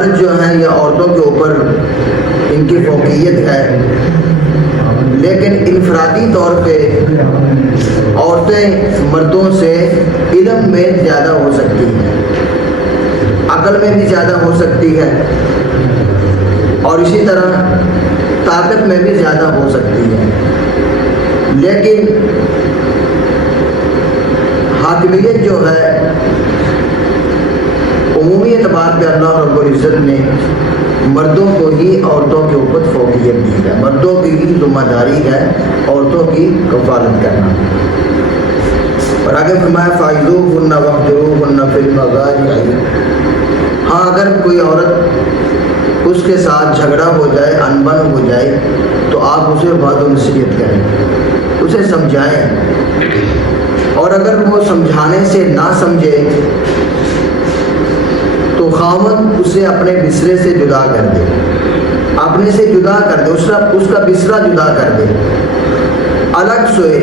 مرد جو ہیں یہ عورتوں کے اوپر ان کی فوقیت ہے، لیکن انفرادی طور پہ عورتیں مردوں سے علم میں زیادہ ہو سکتی ہیں، عقل میں بھی زیادہ ہو سکتی ہے، اور اسی طرح طاقت میں بھی زیادہ ہو سکتی ہے، لیکن حاکمیت جو ہے عمومی اعتبار پہ اللہ رب العزت نے مردوں کو ہی عورتوں کے اوپر فوقیت دی ہے، مردوں کی ہی ذمہ داری ہے عورتوں کی کفالت کرنا۔ اور آگے فرمایا فَاعِذُوهُنَّ وَاهْجُرُوهُنَّ فِي الْمَضَاجِعِ۔ ہاں اگر کوئی عورت اس کے ساتھ جھگڑا ہو جائے، انبن ہو جائے، تو آپ اسے وعظ و نصیحت کریں، اسے سمجھائیں، اور اگر وہ سمجھانے سے نہ سمجھے تو خاوند اسے اپنے بسترے سے جدا کر دے، اپنے سے جدا کر دے، اس کا بسترا جدا کر دے، الگ سوئے۔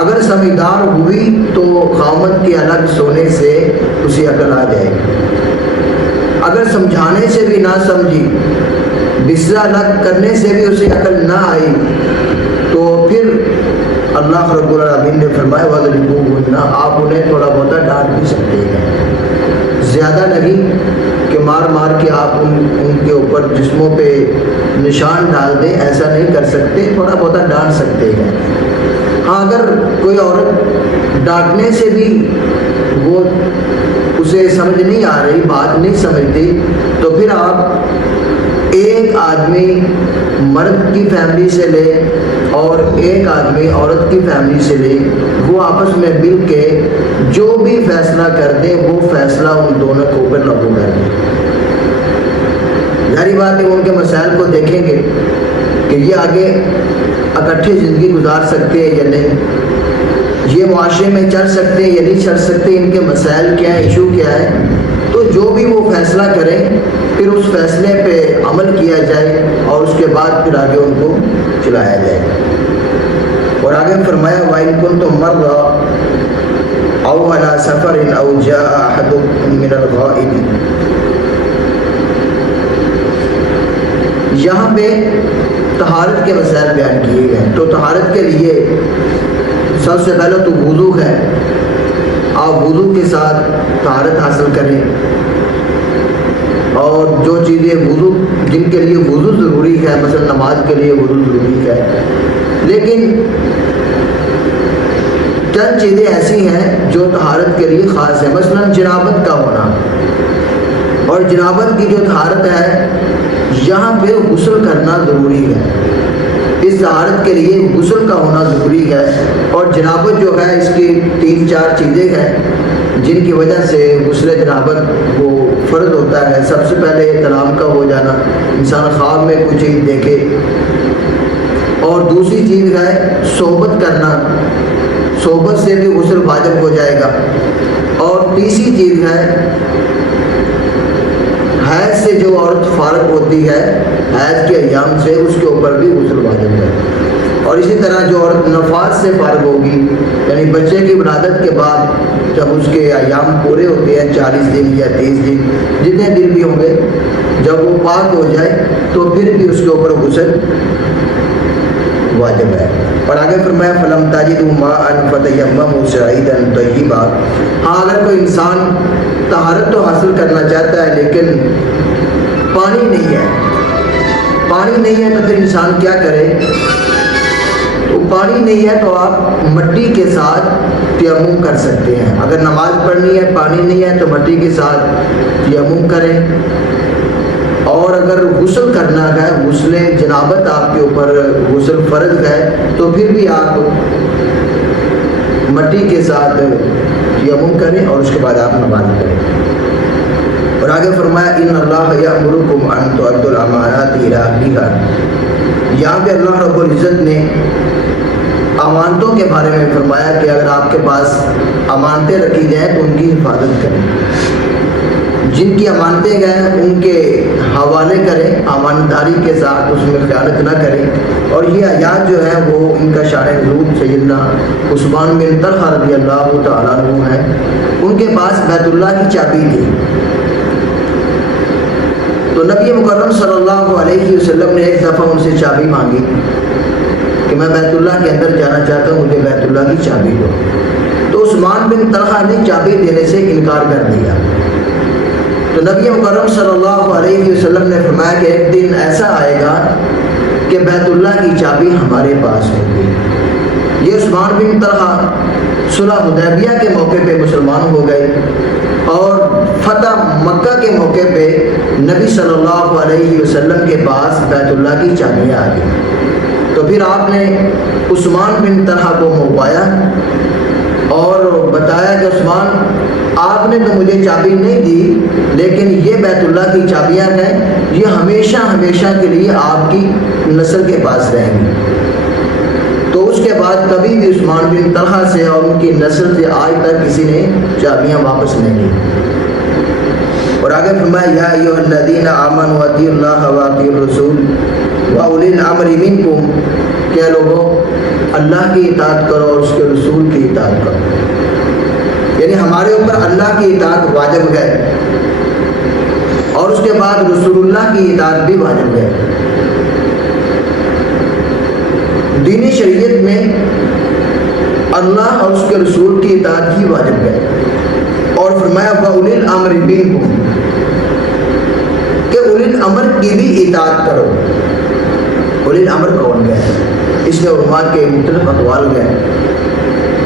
اگر سمجھدار ہوئی تو خاوند کے الگ سونے سے اسے عقل آ جائے، اگر سمجھانے سے بھی نہ سمجھی، بسترا الگ کرنے سے بھی اسے عقل نہ آئی، تو پھر اللہ رب العالمین نے فرمایا وَاضْرِبُوهُنَّ، آپ انہیں تھوڑا بہت ڈانٹ بھی سکتے ہیں، زیادہ نہیں کہ مار مار کے آپ ان کے اوپر جسموں پہ نشان ڈال دیں، ایسا نہیں کر سکتے، تھوڑا بہت ڈانٹ سکتے ہیں۔ ہاں اگر کوئی عورت ڈانٹنے سے بھی وہ اسے سمجھ نہیں آ رہی، بات نہیں سمجھتی، تو پھر آپ ایک آدمی مرد کی فیملی سے لے اور ایک آدمی عورت کی فیملی سے لے، وہ آپس میں مل کے جو بھی فیصلہ کر دیں وہ فیصلہ ان دونوں کے اوپر لاگو کر دیں۔ ظاہری بات ہے ان کے مسائل کو دیکھیں گے کہ یہ آگے اکٹھے زندگی گزار سکتے ہیں یا نہیں، یہ معاشرے میں چل سکتے ہیں یا نہیں چل سکتے، ان کے مسائل کیا ہے، ایشو کیا ہے، تو جو بھی وہ فیصلہ کریں پھر اس فیصلے پہ عمل کیا جائے اور اس کے بعد پھر آگے ان کو چلایا جائے۔ اور آگے فرمایا وَإِن كُنتُم مَرْضَىٰ أَوْ عَلَىٰ سَفَرٍ أَوْ جَاءَ أَحَدُكُم مِّنَ الْغَائِطِ۔ یہاں پہ طہارت کے مسائل بیان کیے گئے، تو طہارت کے لیے سب سے پہلے تو وضو ہے، آپ وضو کے ساتھ طہارت حاصل کریں، اور جو چیزیں وضو جن کے لیے وضو ضروری ہے، مثلا نماز کے لیے وضو ضروری ہے، لیکن چند چیزیں ایسی ہیں جو طہارت کے لیے خاص ہیں، مثلا جنابت کا ہونا، اور جنابت کی جو طہارت ہے یہاں پہ غسل کرنا ضروری ہے، اس طہارت کے لیے غسل کا ہونا ضروری ہے، اور جنابت جو ہے اس کی 3-4 چیزیں ہیں جن کی وجہ سے غسل جنابت وہ فرض ہوتا ہے۔ سب سے پہلے احتلام کا ہو جانا، انسان خواب میں کوئی چیز دیکھے، اور دوسری چیز ہے صحبت کرنا، صحبت سے بھی غسل واجب ہو جائے گا، اور تیسری چیز ہے حیض سے جو عورت فارغ ہوتی ہے حیض کے ایام سے، اس کے اوپر بھی غسل واجب ہے، اور اسی طرح جو عورت نفاس سے فارغ ہوگی، یعنی بچے کی ولادت کے بعد جب اس کے ایام پورے ہوتے ہیں 40 دن یا 30 دن جتنے دن بھی ہوں گے، جب وہ پاک ہو جائے تو پھر بھی اس کے اوپر غسل واجب ہے۔ اور آگے فرمایا فَلَمْ تَجِدُوا مَاءً فَتَيَمَّمُوا صَعِيدًا طَيِّبًا۔ ہاں اگر کوئی انسان طہارت تو حاصل کرنا چاہتا ہے لیکن پانی نہیں ہے تو پھر انسان کیا کرے؟ تو پانی نہیں ہے تو آپ مٹی کے ساتھ تیمم کر سکتے ہیں، اگر نماز پڑھنی ہے پانی نہیں ہے تو مٹی کے ساتھ تیمم کریں، اور اگر غسل کرنا ہے، غسل جنابت آپ کے اوپر غسل فرض ہے، تو پھر بھی آپ مٹی کے ساتھ تیمم کریں اور اس کے بعد آپ نماز پڑھیں۔ اور آگے فرمایا ان اللہ یأمرکم ان تؤدوا الامانات الی اہلھا۔ یہاں پہ اللہ رب العزت نے امانتوں کے بارے میں فرمایا کہ اگر آپ کے پاس امانتیں رکھی جائیں تو ان کی حفاظت کریں، جن کی امانتیں گئے ان کے حوالے کریں، امانتداری کے ساتھ اس میں خیانت نہ کریں۔ اور یہ آیات جو ہیں وہ ان کا شان نزول سیدنا عثمان بن طلحہ رضی اللہ تعالیٰ عنہ ہیں، ان کے پاس بیت اللہ کی چابی تھی، تو نبی مکرم صلی اللہ علیہ وسلم نے ایک دفعہ ان سے چابی مانگی کہ میں بیت اللہ کے اندر جانا چاہتا ہوں، مجھے بیت اللہ کی چابی دو۔ تو عثمان بن طلحہ نے چابی دینے سے انکار کر دیا۔ تو نبی مکرم صلی اللہ علیہ وسلم نے فرمایا کہ ایک دن ایسا آئے گا کہ بیت اللہ کی چابی ہمارے پاس ہوگی۔ یہ عثمان بن طلحہ صلح حدیبیہ کے موقع پہ مسلمان ہو گئے اور فتح مکہ کے موقع پہ نبی صلی اللہ علیہ وسلم کے پاس بیت اللہ کی چابیاں آ گئی۔ تو پھر آپ نے عثمان بن طلحہ کو منگوایا اور بتایا کہ عثمان، آپ نے تو مجھے چابی نہیں دی، لیکن یہ بیت اللہ کی چابیاں ہیں، یہ ہمیشہ ہمیشہ کے لیے آپ کی نسل کے پاس رہیں گی۔ تو اس کے بعد کبھی بھی عثمان بن طلحہ سے اور ان کی نسل سے آج تک کسی نے چابیاں واپس نہیں لی۔ اور آگے فرمایا یا ایھا الذین آمنوا اطیعوا اللہ واطیعوا الرسول واولی الامر منکم، کہ لوگوں اللہ کی اطاعت کرو اور اس کے رسول کی اطاعت کرو، یعنی ہمارے اوپر اللہ کی اطاعت واجب ہے اور اس کے بعد رسول اللہ کی اطاعت بھی واجب ہے۔ دینی شریعت میں اللہ اور اس کے رسول کی اطاعت ہی واجب ہے۔ اور فرمایا وَأُولِي الْأَمْرِ مِنْكُمْ، کہ اولی الامر کی بھی اطاعت کرو۔ اولی الامر کون گئے؟ اس میں علماء کے مختلف اقوال گئے۔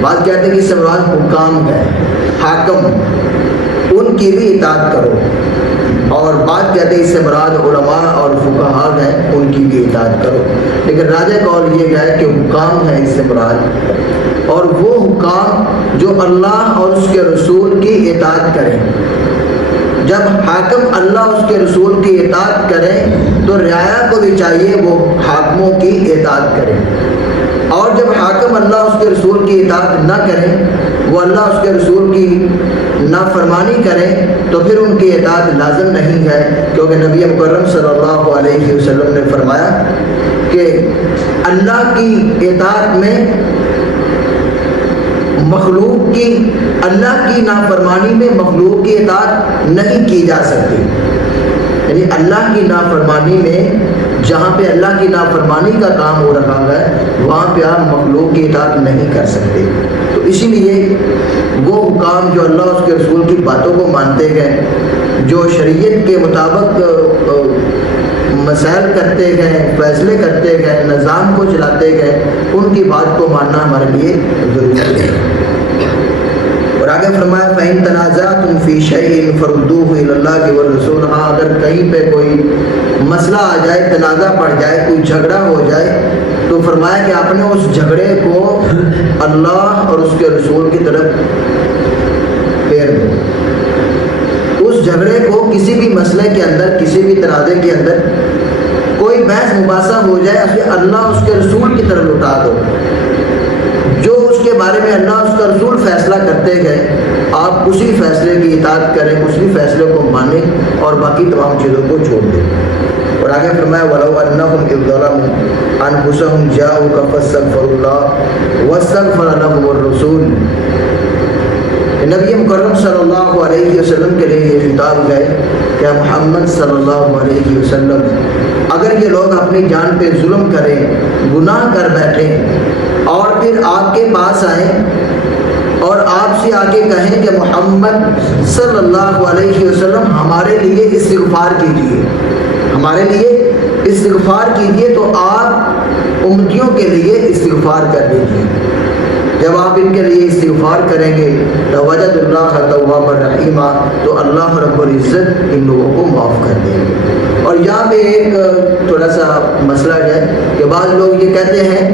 بعض کہتے ہیں کہ اس سے مراد حکام ہے، حاکم، ان کی بھی اطاعت کرو، اور بعض کہتے ہیں اس سے مراد علماء اور فقہاء ہیں، ان کی بھی اطاعت کرو۔ لیکن راجح قول یہ ہے کہ حکام ہے اس سے مراد، اور وہ حکام جو اللہ اور اس کے رسول کی اطاعت کریں۔ جب حاکم اللہ اور اس کے رسول کی اطاعت کریں تو رعایا کو بھی چاہیے وہ حاکموں کی اطاعت کریں، اور جب حاکم اللہ اور اس کے رسول کی اطاعت نہ کریں، وہ اللہ اور اس کے رسول کی نافرمانی کریں، تو پھر ان کی اطاعت لازم نہیں ہے، کیونکہ نبی مکرم صلی اللہ علیہ وسلم نے فرمایا کہ اللہ کی اطاعت میں مخلوق کی، اللہ کی نافرمانی میں مخلوق کی اطاعت نہیں کی جا سکتی، یعنی اللہ کی نافرمانی میں جہاں پہ اللہ کی نافرمانی کا کام ہو رہا ہے وہاں پہ آپ مخلوق کی اطاعت نہیں کر سکتے۔ تو اسی لیے وہ حکام جو اللہ اور اس کے رسول کی باتوں کو مانتے گئے، جو شریعت کے مطابق مسائل کرتے گئے، فیصلے کرتے گئے، نظام کو چلاتے گئے، ان کی بات کو ماننا ہمارے لیے ضروری ہے۔ اور آگے فرمایا فَإِن تَنَازَعْتُمْ فِي شَيْءٍ فَرُدُّوهُ إِلَى اللَّهِ وَالرَّسُولِ، ہاں اگر کہیں پہ کوئی مسئلہ آ جائے، تنازع پڑ جائے، کوئی جھگڑا ہو جائے، تو فرمایا کہ آپ نے اس جھگڑے کو اللہ اور اس کے رسول کی طرف پھیر دو۔ اس جھگڑے کو کسی بھی مسئلے کے اندر، کسی بھی تنازع کے اندر کوئی بحث مباحثہ ہو جائے، اسے اللہ اور اس کے رسول کی طرف لوٹا دو۔ جو اس کے بارے میں اللہ اور اس کا رسول فیصلہ کرتے گئے، آپ اسی فیصلے کی اطاعت کریں، اسی فیصلے کو مانیں اور باقی تمام چیزوں کو چھوڑ دیں۔ اور آگے فرمایا وَلَوْ أَنَّهُمْ إِذْ ظَلَمُوا أَنفُسَهُمْ جَاءُوكَ فَاسْتَغْفَرُوا اللَّهَ وَاسْتَغْفَرَ لَهُمُ الرَّسُولُ، نبی مکرم صلی اللہ علیہ وسلم کے لیے یہ خطاب ہے کہ محمد صلی اللہ علیہ وسلم، اگر یہ لوگ اپنی جان پہ ظلم کریں، گناہ کر بیٹھیں اور پھر آپ کے پاس آئیں اور آپ سے آ کے کہیں کہ محمد صلی اللہ علیہ وسلم ہمارے لیے استغفار کیجیے، ہمارے لیے استغفار کیجیے، تو آپ امتیوں کے لیے استغفار کر دیجیے۔ جب آپ ان کے لیے استغفار کریں گے تو وجد اللہ تواب الرحیم، تو اللہ رب العزت ان لوگوں کو معاف کر دیں گے۔ اور یہاں پہ ایک تھوڑا سا مسئلہ ہے کہ بعض لوگ یہ کہتے ہیں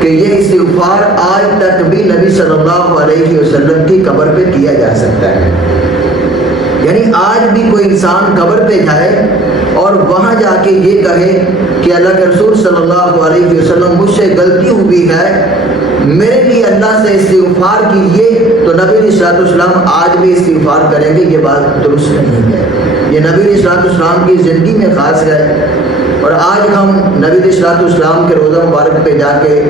کہ یہ استغفار آج تک بھی نبی صلی اللہ علیہ وسلم کی قبر پہ کیا جا سکتا ہے، یعنی آج بھی کوئی انسان قبر پہ جائے اور وہاں جا کے یہ کہے کہ اللہ کے رسول صلی اللہ علیہ وسلم مجھ سے غلطی ہوئی ہے، میرے لیے اللہ سے استغفار کیجیے، تو نبی علیہ السلام آج بھی استغفار کریں گے، یہ بات درست نہیں ہے۔ یہ نبی علیہ السلام کی زندگی میں خاص ہے، اور آج ہم نبی علیہ السلام کے روزہ مبارک پہ جا کے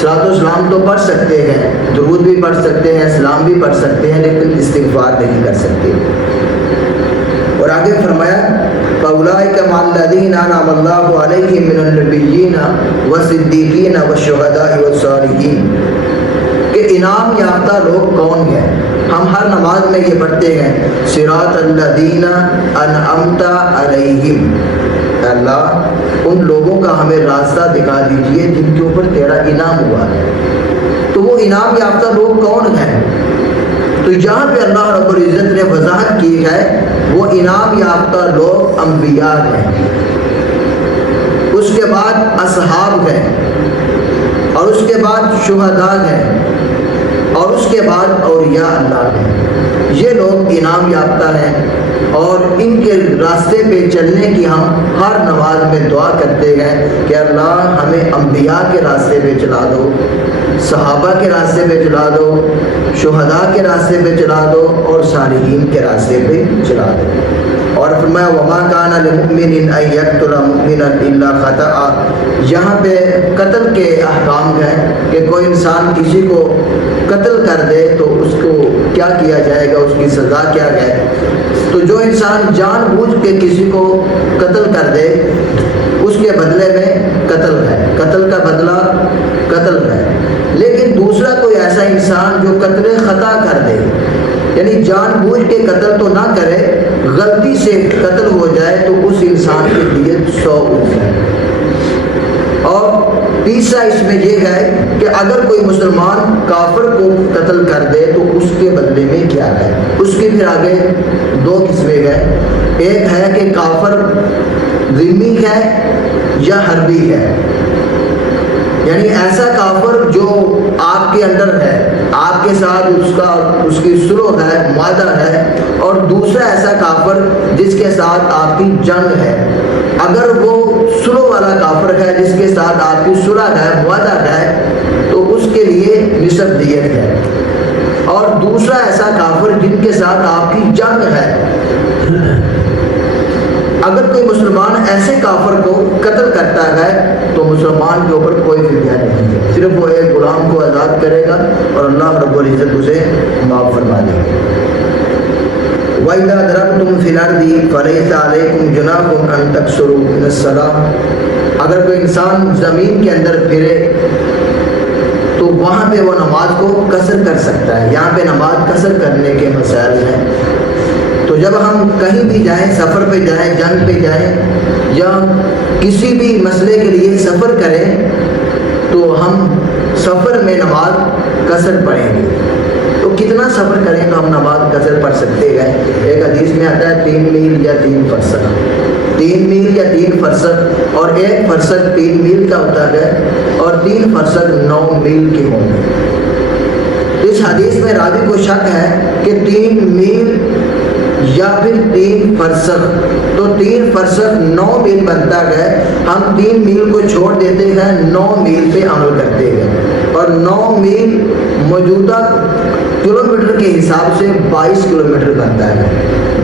صلاۃ والسلام تو پڑھ سکتے ہیں، درود بھی پڑھ سکتے ہیں، سلام بھی پڑھ سکتے ہیں، لیکن استغفار نہیں کر سکتے۔ اور آگے فرمایا فَأُولَٰئِكَ مَعَ الَّذِينَ أَنْعَمَ اللَّهُ عَلَيْهِم مِّنَ النَّبِيِّينَ وَالصِّدِّيقِينَ وَالشُّهَدَاءِ وَالصَّالِحِينَ کہ انعام یافتہ لوگ کون ہیں؟ ہم ہر نماز میں یہ پڑھتے ہیں صراط الذین انعمت علیہم، اللہ ان لوگوں کا ہمیں راستہ دکھا دیجئے جن کے اوپر تیرا انعام ہوا ہے۔ تو وہ انعام یافتہ لوگ کون ہیں؟ تو یہاں پہ اللہ رب العزت نے وضاحت کی ہے وہ انعام یافتہ لوگ انبیاء ہیں، اس کے بعد اصحاب ہیں، اور اس کے بعد شہداء ہیں، اور اس کے بعد اولیاء اللہ ہیں۔ یہ لوگ انعام یافتہ ہیں، اور ان کے راستے پہ چلنے کی ہم ہر نماز میں دعا کرتے ہیں کہ اللہ ہمیں انبیاء کے راستے پہ چلا دو، صحابہ کے راستے پہ چلا دو، شہداء کے راستے پہ چلا دو، اور صالحین کے راستے پہ چلا دو۔ اور فرمایا وَمَا كَانَ لِمُؤْمِنٍ أَن يَقْتُلَ مُؤْمِنًا إِلَّا خَطَأً، یہاں پہ قتل کے احکام ہیں کہ کوئی انسان کسی کو قتل کر دے تو اس کو کیا کیا جائے گا، اس کی سزا کیا ہے۔ تو جو انسان جان بوجھ کے کسی کو قتل کر دے اس کے بدلے میں قتل ہے، قتل کا بدلہ قتل ہے۔ لیکن دوسرا کوئی ایسا انسان جو قتل خطا کر دے، یعنی جان بوجھ کے قتل تو نہ کرے، غلطی سے قتل ہو جائے، تو اس انسان کی دیت 100 اونٹ ہے۔ اور تیسرا اس میں یہ ہے کہ اگر کوئی مسلمان کافر کو قتل کر دے تو اس کے بدلے میں کیا ہے۔ اس کے پھر آگے 2 قسمیں ہیں، ایک ہے کہ کافر ذمہ ہے یا حربی ہے، یعنی ایسا کافر جو آپ کے اندر ہے، آپ کے ساتھ اس کی صلح ہے، معاہدہ ہے، اور دوسرا ایسا کافر جس کے ساتھ آپ کی جنگ ہے۔ اگر وہ صلح والا کافر ہے جس کے ساتھ آپ کی صلح ہے، معاہدہ ہے، تو اس کے لیے نصف دیت ہے۔ اور دوسرا ایسا کافر جن کے ساتھ آپ کی جنگ ہے، اگر کوئی مسلمان ایسے کافر کو قتل کرتا ہے تو مسلمان کے اوپر کوئی فدیہ نہیں ہے، صرف وہ ایک غلام کو آزاد کرے گا اور اللہ رب العزت اسے معاف فرما دے گا۔ وَإِذَا ضَرَبْتُمْ فِي الْأَرْضِ فَلَيْسَ عَلَيْكُمْ جُنَاحٌ أَن تَقْصُرُوا مِنَ الصَّلَاةِ، اگر کوئی انسان زمین کے اندر پھرے تو وہاں پہ وہ نماز کو قصر کر سکتا ہے۔ یہاں پہ نماز قصر کرنے کے مسائل ہیں۔ تو جب ہم کہیں بھی جائیں، سفر پہ جائیں، جنگ پہ جائیں، یا کسی بھی مسئلے کے لیے سفر کریں، تو ہم سفر میں نماز قصر پڑھیں گے۔ تو کتنا سفر کریں تو ہم نماز قصر پڑھ سکتے ہیں؟ ایک حدیث میں آتا ہے 3 میل یا 3 فرسخ، 3 میل یا 3 فرسخ، اور ایک فرسخ 3 میل کا ہوتا ہے، اور 3 فرسخ 9 میل کے ہوں گے۔ اس حدیث میں راوی کو شک ہے کہ 3 میل یا پھر 3 فرسخ، تو 3 فرسخ 9 میل بنتا ہے۔ ہم 3 میل کو چھوڑ دیتے ہیں، 9 میل پہ عمل کرتے ہیں، اور 9 میل موجودہ کلومیٹر کے حساب سے 22 کلومیٹر بنتا ہے۔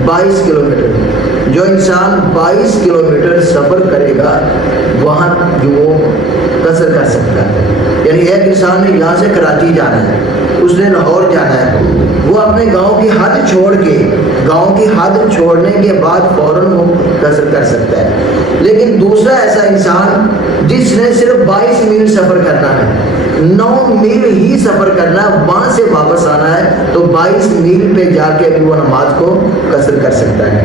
22 کلومیٹر، جو انسان 22 کلومیٹر سفر کرے گا وہاں جو وہ قصر کر سکتا ہے۔ یعنی ایک انسان نے یہاں سے کراچی جانا ہے، اس نے لاہور جانا ہے، وہ اپنے گاؤں کی حد چھوڑ کے، گاؤں کی حد چھوڑنے کے بعد فوراً وہ قصر کر سکتا ہے۔ لیکن دوسرا ایسا انسان جس نے صرف 22 میل سفر کرنا ہے، 9 میل ہی سفر کرنا ہے، وہاں سے واپس آنا ہے، تو 22 میل پہ جا کے بھی وہ نماز کو قصر کر سکتا ہے۔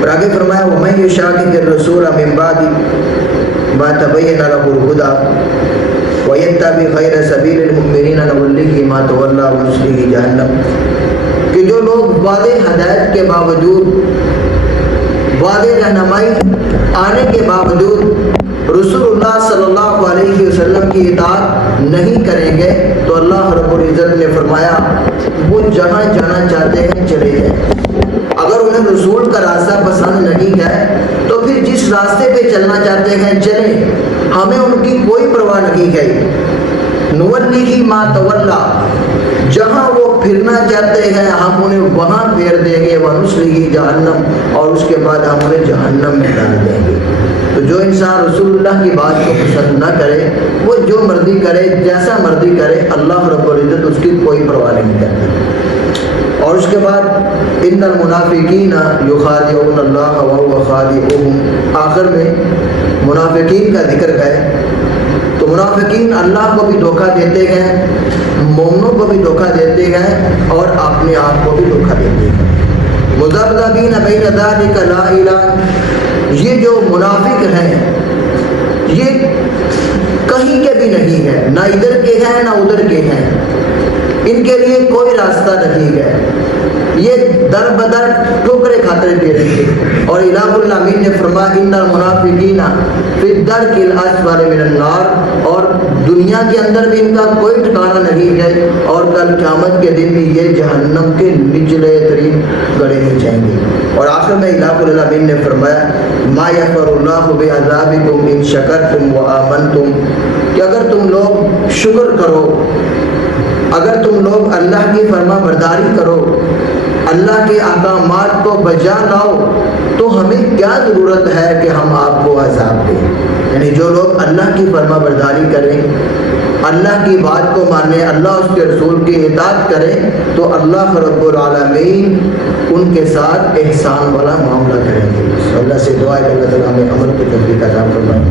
اور آگے فرمایا وَمَن يُشَاقِقِ الرَّسُولَ مِن بَعْدِ مَا تَبَيَّنَ لَهُ الْهُدَىٰ وَيَتَّبِعْ غَيْرَ سَبِيلِ الْمُؤْمِنِينَ نُوَلِّهِ مَا تَوَلَّىٰ وَنُصْلِهِ جَهَنَّمَ، کہ جو لوگ واضح ہدایت کے باوجود، واضح رہنمائی آنے کے باوجود رسول اللہ صلی اللہ علیہ وسلم کی اطاعت نہیں کریں گے تو اللہ رب العزت نے فرمایا وہ جہاں جانا چاہتے ہیں چلے جائیں۔ اگر انہیں رسول کا راستہ پسند نہیں ہے تو پھر جس راستے پہ چلنا چاہتے ہیں چلیں، ہمیں ان کی کوئی پرواہ نہیں ہے۔ نولیہ ما تولا، جہاں وہ پھرنا چاہتے ہیں ہم انہیں وہاں پھیر دیں گے، ونصلہ جہنم، اور اس کے بعد ہم انہیں جہنم میں ڈال دیں گے۔ تو جو انسان رسول اللہ کی بات کو پسند نہ کرے، وہ جو مرضی کرے، جیسا مرضی کرے، اللہ رب العزت اس کی کوئی پرواہ نہیں کرتی۔ اور اس کے بعد ان المنافقین یخادعون اللہ وهو خادعهم، آخر میں منافقین کا ذکر ہے۔ تو منافقین اللہ کو بھی دھوکہ دیتے ہیں، مومنوں کو بھی دھوکہ دیتے ہیں، اور اپنے آپ کو بھی دھوکہ دیتے ہیں۔ مذبذبین بین ذلک لا الہ، یہ جو منافق ہیں یہ کہیں کے بھی نہیں ہے، نہ ادھر کے ہیں نہ ادھر کے ہیں، ان کے لیے کوئی راستہ نہیں ہے، یہ در بدر ٹھوکریں کھاتے پھر رہے ہیں۔ اور الہ الامین نے فرمایا ان المنافقین فی الدرک الاسفل من النار، اور دنیا کے اندر بھی ان کا کوئی ٹھکانہ نہیں ہے، اور کل قیامت کے دن بھی یہ جہنم کے نچلے ترین گڑے میں جائیں گے۔ اور آخر میں الہ الامین نے فرمایا ما یغفر اللہ بعذابکم ان شکرتم وآمنتم، کہ اگر تم لوگ شکر کرو، اگر تم لوگ اللہ کی فرما برداری کرو، اللہ کے احکامات کو بجا لاؤ، تو ہمیں کیا ضرورت ہے کہ ہم آپ کو عذاب دیں۔ یعنی جو لوگ اللہ کی فرما برداری کریں، اللہ کی بات کو مانیں، اللہ اس کے رسول کی اطاعت کریں، تو اللہ رب العالمین ان کے ساتھ احسان والا معاملہ کریں گے۔ اللہ سے دعا ہے کہ اللہ تعالیٰ ہمیں عمل کی توفیق عطا فرمائے۔